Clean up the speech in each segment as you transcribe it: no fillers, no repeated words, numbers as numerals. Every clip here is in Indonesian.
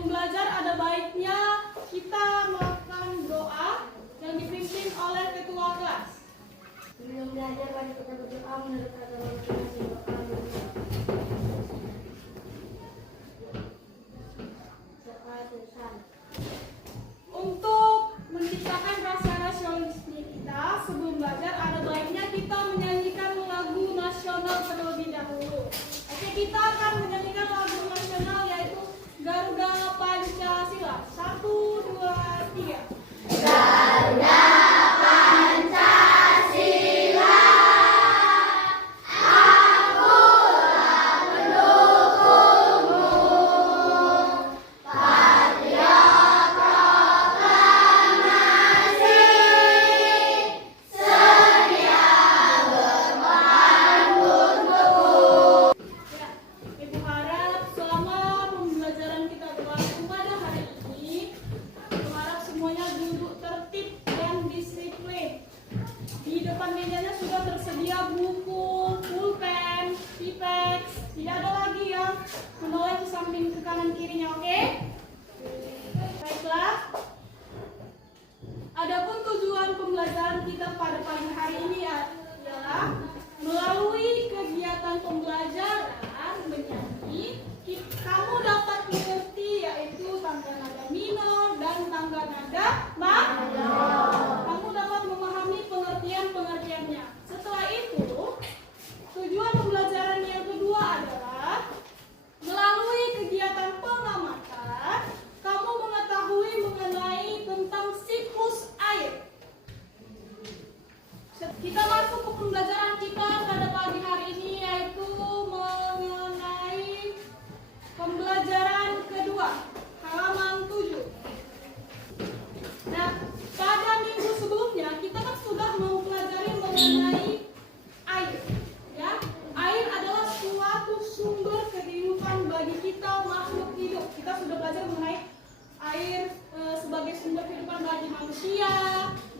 sebelum belajar ada baiknya kita melakukan doa yang dipimpin oleh ketua kelas. Sebelum belajar, mari kita berdoa menurut agama masing-masing. Untuk menciptakan rasa nasionalisme kita, sebelum belajar ada baiknya kita menyanyikan lagu nasional terlebih dahulu. Oke, kita akan menyanyikan lagu nasional yaitu Garuda Pancasila. 1, 2, 3. Garuda Pancasila, akulah pendukungmu, patriot proklamasi, sedia berkorban untukku. Ya, Ibu harap selama pembelajaran kita berlangsung pada hari ini, Ibu harap semuanya duduk tertib dan disiplin. Di depan mejanya sudah tersedia buku, pulpen, pipex, tidak ada lagi yang menoleh ke samping ke kanan kirinya, oke? Baiklah. Adapun tujuan pembelajaran kita pada pagi hari ini adalah melalui kegiatan pembelajaran menyanyi, kamu dapat mengerti yaitu tangga nada minor dan tangga nada major. Kamu dapat memahami pengertian-pengertiannya. Setelah itu, tujuan pembelajaran yang kedua adalah melalui kegiatan pengamatan, kamu mengetahui mengenai tentang siklus air. Kita masuk ke pembelajaran kita pada pagi hari ini yaitu mengenai pembelajaran kedua, halaman 7. Nah, pada minggu sebelumnya kita kan sudah mempelajari mengenai air. Ya, air adalah suatu sumber kehidupan bagi kita makhluk hidup. Kita sudah belajar mengenai air sebagai sumber kehidupan bagi manusia,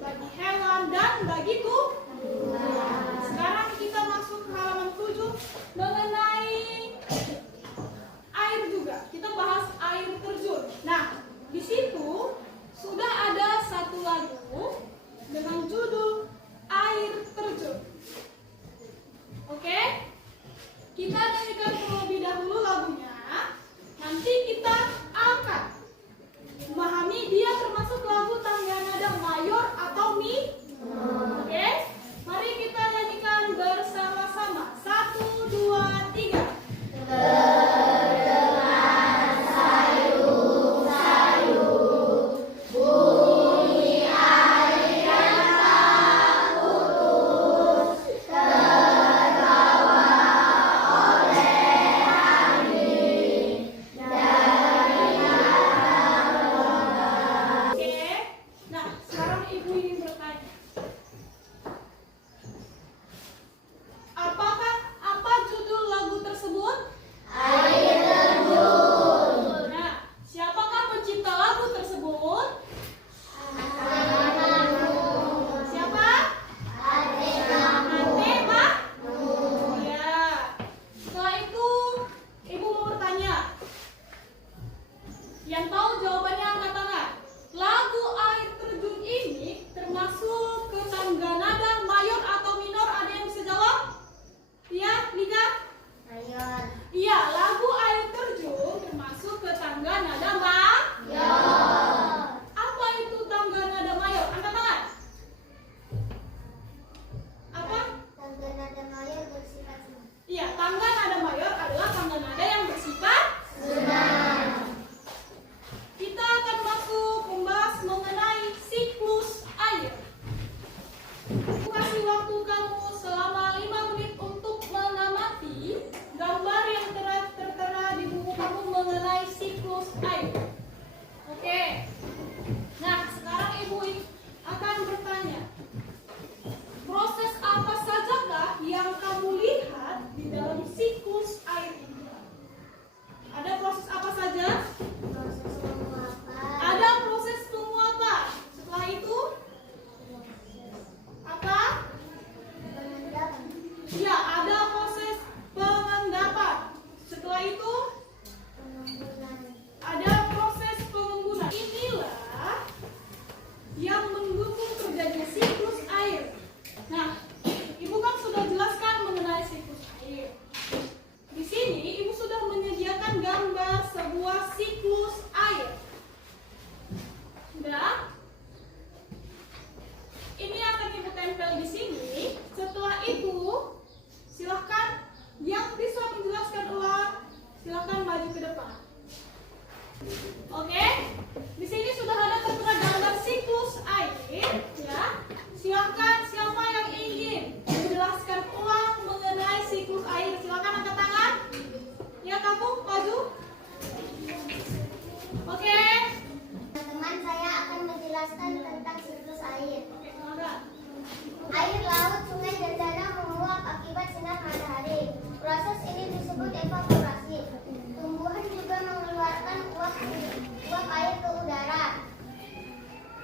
bagi hewan, dan bagi tumbuhan. Sekarang kita masuk ke halaman 7 mengenai air juga. Kita bahas air terjun. Nah, di situ sudah ada satu lagu dengan judul Air Terjun. Oke? Kita nyanyikan terlebih dahulu lagunya. Nanti kita akan memahami dia termasuk lagu tangga nada mayor atau mi. Oke? Mari kita nyanyikan bersama-sama. 1, 2, 3. Oleh evaporasi. Tumbuhan juga mengeluarkan uap air ke udara.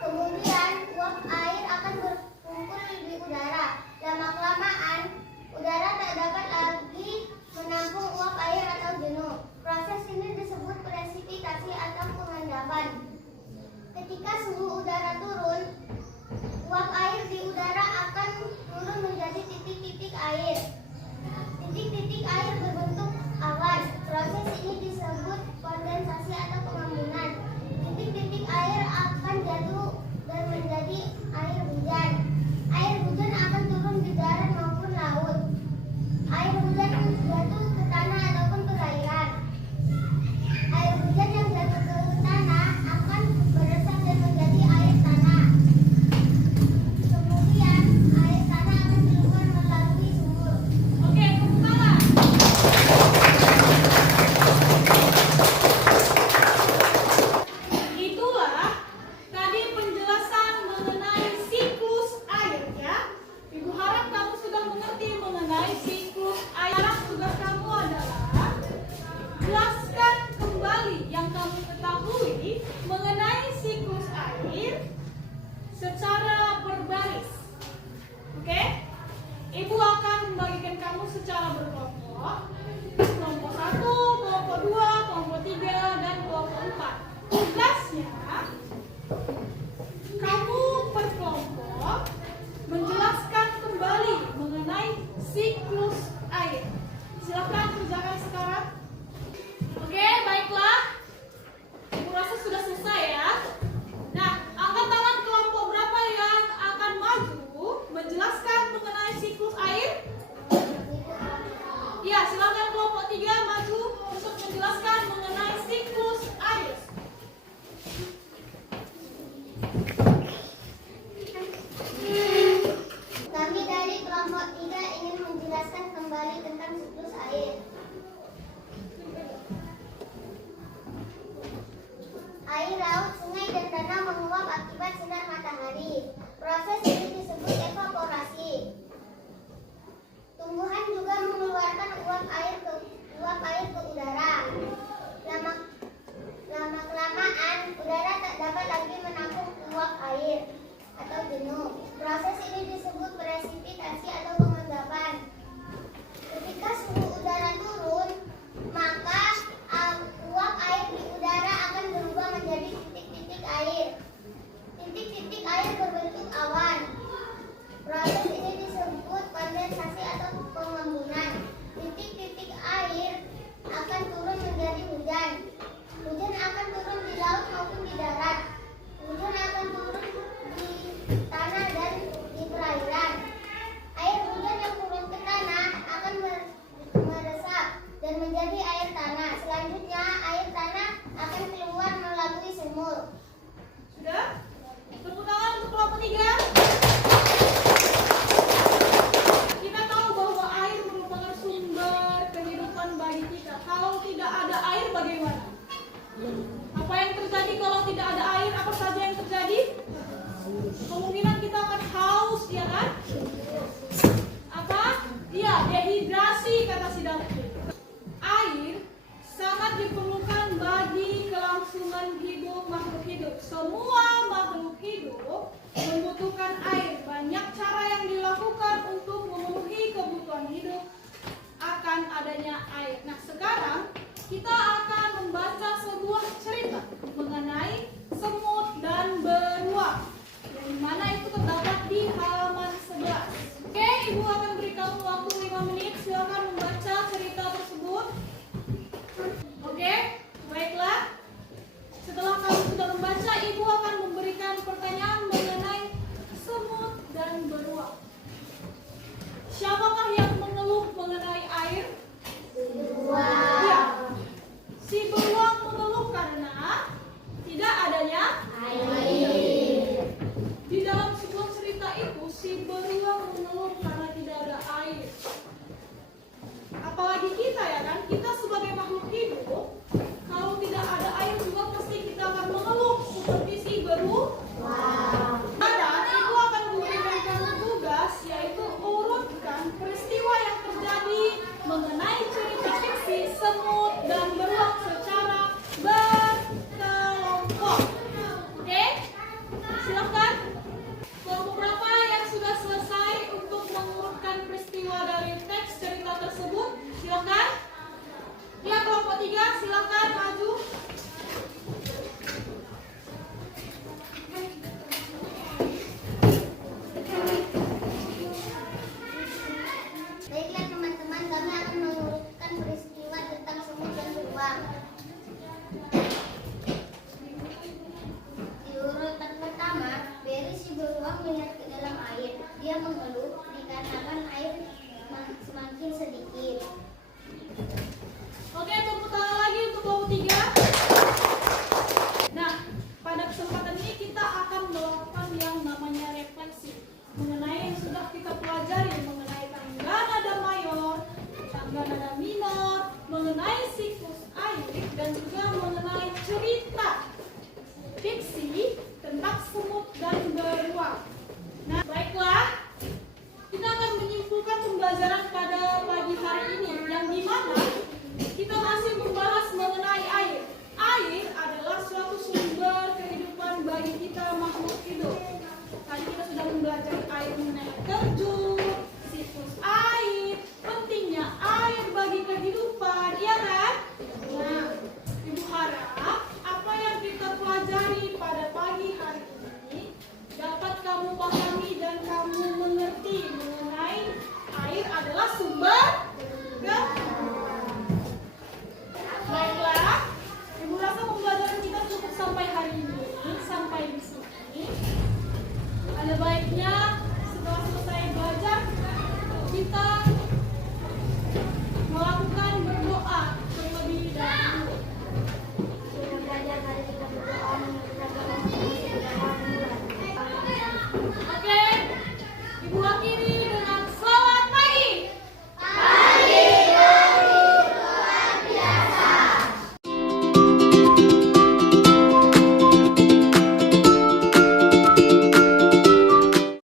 Kemudian uap air akan berkumpul di udara. Lama-kelamaan, udara tak dapat lagi menampung uap air atau jenuh. Proses ini disebut presipitasi atau pengendapan. Ketika suhu udara turun, uap air di udara akan turun menjadi titik-titik air. Titik-titik air berbentuk awan. Proses ini disebut kondensasi atau pengambunan. Titik-titik air akan jatuh dan menjadi air hujan. Air hujan akan turun di darat maupun laut. Air hujan jatuh ke tanah ataupun perairan. Air hujan yang jatuh ke tanah akan meresap dan menjadi air tanah. Kemudian air tanah akan keluar melalui sumur. Oke, tepuk tangan. Itulah tadi penjelasan mengenai siklus air ya. Ibu harap kamu sudah mengerti mengenai siklus air. Tugas kamu adalah jelaskan kembali yang kamu ketahui mengenai siklus air secara berbaris. Oke? Ibu akan membagikan kamu secara berkelompok. Kelompok 1, kelompok 2, kelompok 3, dan kelompok 4. Tugasnya, kamu per kelompok menjelaskan kembali mengenai siklus air. Silakan kerjakan sekarang. Oke, baiklah. Ibu rasa sudah selesai ya. Nah, angkat tangan kelompok berapa yang akan maju menjelaskan mengenai siklus air? Ya, silakan kelompok 3 maju untuk menjelaskan mengenai siklus air. Kami dari kelompok 3 ingin menjelaskan kembali tentang siklus air. Air laut, sungai, dan danau menguap akibat sinar matahari. Proses ini disebut evaporasi. Tumbuhan juga mengeluarkan uap air ke udara. Lama-kelamaan, udara tak dapat lagi menampung uap air atau jenuh. Proses ini disebut presipitasi atau pengendapan. Ketika suhu udara turun, maka uap air di udara akan berubah menjadi titik-titik air. Titik-titik air berbentuk awan. Proses ini disebut kondensasi atau pengembunan. Titik-titik air akan turun menjadi hujan. Hujan akan turun di laut maupun di darat. Hujan akan turun di tanah dan di perairan. Air hujan yang turun ke tanah akan meresap dan menjadi air tanah. Selanjutnya, air tanah akan keluar melalui sumur. Sudah? Tepuk tangan untuk kelompok 3. Kita tahu bahwa air merupakan sumber kehidupan bagi kita. Kalau tidak ada air bagaimana? Apa yang terjadi kalau tidak ada air? Apa saja yang terjadi? Kemungkinan kita akan haus, ya kan? Apa? Iya, dehidrasi kata si David. Air sangat diperlukan bagi kelangsungan hidup makhluk hidup. Semua makhluk hidup membutuhkan air. Banyak cara yang dilakukan untuk memenuhi kebutuhan hidup akan adanya air. Nah, sekarang kita akan membaca sebuah cerita mengenai semut dan beruang, yang mana itu terdapat di halaman 11. Oke, Ibu akan beri kamu waktu 5 menit. Silakan membaca cerita tersebut. Oke, baiklah. Setelah kamu sudah membaca, Ibu akan memberikan pertanyaan mengenai semut dan beruang. Siapakah yang mengeluh mengenai air? Beruang. Ya. silakan